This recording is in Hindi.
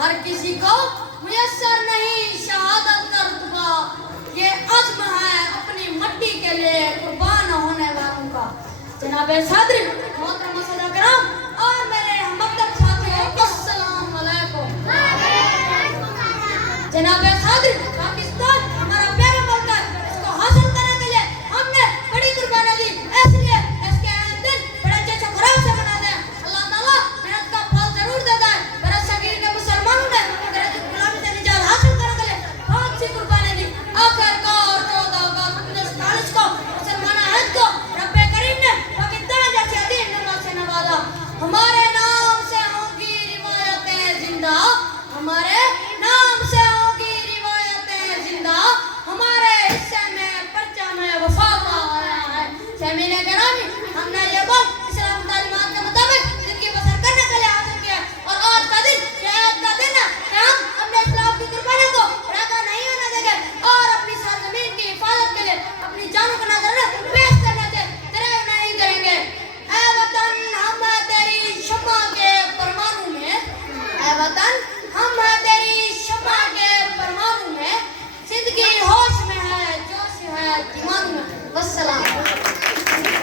हर किसी को मुयस्सर नहीं शहादत का रुतबा। ये अज़्म है अपनी मट्टी के लिए कुर्बान होने वालों का। जनाब सदर, मोहतरम सदा करम और मेरे हमदर्द साथियों, अस्सलाम वालेकुम। जनाब सदर, पाकिस्तान हमारा प्यारा मुल्क है। इसको हासिल करने के लिए हमने बड़ी कुर्बानी दी, इसलिए इसके दिन बड़े जश्न खुराक से मनाते हैं। अल्लाह ताला मेहनत का फल जरूर देता है। मेरे सगीर के मुसलमानों ने मेरे गुलामी से निजात हासिल करने के लिए बहुत सी कुर्बानी दी। आखिरकार 14 अगस्त 1947 को मुसलमान हिंद को रब्बे करीम ने पाकिस्तान जैसे अजीम नवाज से नवाजा। हमारे नाम से होगी रिवायतें जिंदा, हमारे नाम से होगी रिवायतें जिंदा, हमारे हिस्से में परचम वफा का आया है। सेमीने करामी, हमने ये वक्त